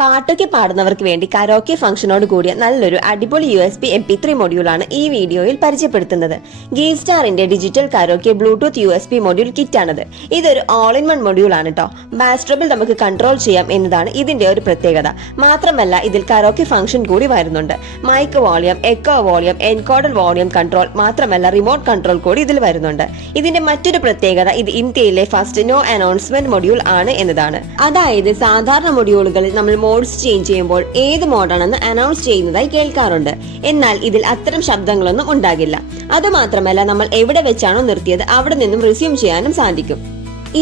പാട്ടൊക്കെ പാടുന്നവർക്ക് വേണ്ടി കരോക്കെ ഫംഗ്ഷനോട് കൂടിയ നല്ലൊരു അടിപൊളി USB MP3 മൊഡ്യൂളാണ് ഈ വീഡിയോയിൽ പരിചയപ്പെടുത്തുന്നത്. ഗീവ്സ്റ്റാറിന്റെ digital karaoke bluetooth USB module കിറ്റാണിത്. ഇതൊരു ഓൾ ഇൻ വൺ മൊഡ്യൂൾ ആണ് കേട്ടോ. ബാസ് ട്രബിൾ നമുക്ക് കൺട്രോൾ ചെയ്യാം എന്നതാണ് ഇതിന്റെ ഒരു പ്രത്യേകത. മാത്രമല്ല ഇതിൽ കരോക്കെ ഫംഗ്ഷൻ കൂടി വരുന്നുണ്ട്. Mic volume, echo volume, encoder volume control, മാത്രമല്ല റിമോട്ട് കൺട്രോൾ കൂടി ഇതിൽ വരുന്നുണ്ട്. ഇതിന്റെ മറ്റൊരു പ്രത്യേകത ഇത് ഇന്ത്യയിലെ ഫസ്റ്റ് നോ അനൗൺസ്മെന്റ് മൊഡ്യൂൾ ആണ് എന്നതാണ്. അതായത് സാധാരണ മൊഡ്യൂളുകളിൽ നമ്മൾ മോഡ്സ് ചേഞ്ച് ചെയ്യുമ്പോൾ ഏത് മോഡാണെന്ന് അനൗൺസ് ചെയ്യുന്നതായി കേൾക്കാറുണ്ട്. എന്നാൽ ഇതിൽ അത്തരം ശബ്ദങ്ങളൊന്നും ഉണ്ടാകില്ല. അതുമാത്രമല്ല നമ്മൾ എവിടെ വെച്ചാണോ നിർത്തിയത് അവിടെ നിന്നും റിസ്യൂം ചെയ്യാനും സാധിക്കും.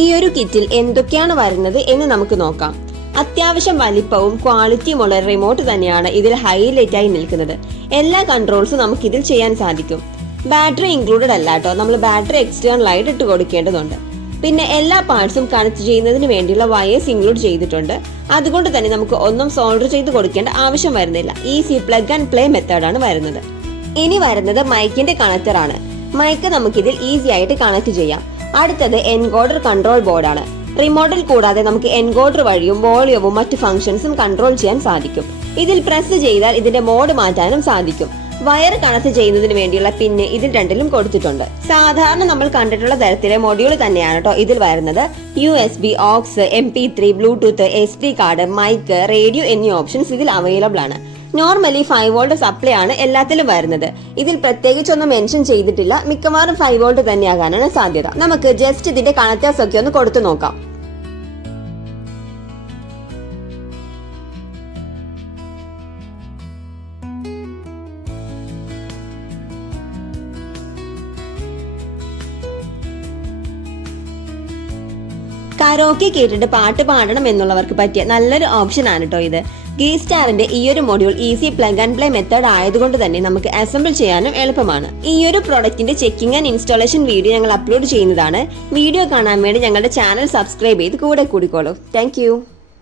ഈ ഒരു കിറ്റിൽ എന്തൊക്കെയാണ് വരുന്നത് എന്ന് നമുക്ക് നോക്കാം. അത്യാവശ്യം വലിപ്പവും ക്വാളിറ്റിയുമുള്ള റിമോട്ട് തന്നെയാണ് ഇതിൽ ഹൈലൈറ്റ് ആയി നിൽക്കുന്നത്. എല്ലാ കൺട്രോൾസും നമുക്ക് ഇതിൽ ചെയ്യാൻ സാധിക്കും. ബാറ്ററി ഇൻക്ലൂഡഡ് അല്ല കേട്ടോ, നമ്മൾ ബാറ്ററി എക്സ്റ്റേണൽ ആയിട്ട് ഇട്ട് കൊടുക്കേണ്ടതുണ്ട്. പിന്നെ എല്ലാ പാർട്സും കണക്ട് ചെയ്യുന്നതിന് വേണ്ടിയുള്ള വയേഴ്സ് ഇൻക്ലൂഡ് ചെയ്തിട്ടുണ്ട്. അതുകൊണ്ട് തന്നെ നമുക്ക് ഒന്നും സോൾഡർ ചെയ്ത് കൊടുക്കേണ്ട ആവശ്യം വരുന്നില്ല. ഈസി പ്ലഗ് ആൻഡ് പ്ലേ മെത്തേഡാണ് വരുന്നത്. ഇനി വരുന്നത് മൈക്കിന്റെ കണക്ടർ ആണ്. മൈക്ക് നമുക്കിതിൽ ഈസി ആയിട്ട് കണക്ട് ചെയ്യാം. അടുത്തത് എൻകോഡർ കൺട്രോൾ ബോർഡാണ്. റിമോട്ടിൽ കൂടാതെ നമുക്ക് എൻകോഡർ വഴിയും വോളിയവും മറ്റു ഫംഗ്ഷൻസും കൺട്രോൾ ചെയ്യാൻ സാധിക്കും. ഇതിൽ പ്രസ് ചെയ്താൽ ഇതിന്റെ മോഡ് മാറ്റാനും സാധിക്കും. വയർ കണക്ട് ചെയ്യുന്നതിന് വേണ്ടിയുള്ള പിന്ന് ഇതിൽ രണ്ടിലും കൊടുത്തിട്ടുണ്ട്. സാധാരണ നമ്മൾ കണ്ടിട്ടുള്ള തരത്തിലെ മൊഡ്യൂൾ തന്നെയാണ് കേട്ടോ ഇതിൽ വരുന്നത്. USB, aux, MP3, Bluetooth, SD card, mic, radio എന്നീ ഓപ്ഷൻസ് ഇതിൽ അവൈലബിൾ ആണ്. നോർമലി 5 വോൾട്ട് സപ്ലൈ ആണ് എല്ലാത്തിലും വരുന്നത്. ഇതിൽ പ്രത്യേകിച്ചൊന്നും മെൻഷൻ ചെയ്തിട്ടില്ല. മിക്കവാറും 5 വോൾട്ട് തന്നെയാകാനാണ് സാധ്യത. നമുക്ക് ജസ്റ്റ് ഇതിന്റെ കണക്ടേഴ്സ് ഒക്കെ ഒന്ന് കൊടുത്തു നോക്കാം. കരോക്കെ കേട്ടിട്ട് പാട്ട് പാടണം എന്നുള്ളവർക്ക് പറ്റിയ നല്ലൊരു ഓപ്ഷൻ ആണ് കേട്ടോ ഇത്. ഗീവ്സ്റ്റാറിന്റെ ഈ ഒരു module easy plug and play method ആയതുകൊണ്ട് തന്നെ നമുക്ക് അസംബിൾ ചെയ്യാനും എളുപ്പമാണ്. ഈ ഒരു പ്രൊഡക്റ്റിന്റെ ചെക്കിംഗ് ആൻഡ് ഇൻസ്റ്റാളേഷൻ വീഡിയോ ഞങ്ങൾ അപ്ലോഡ് ചെയ്യുന്നതാണ്. വീഡിയോ കാണാൻ വേണ്ടി ഞങ്ങളുടെ ചാനൽ സബ്സ്ക്രൈബ് ചെയ്ത് കൂടെ കൂടിക്കോളൂ. താങ്ക്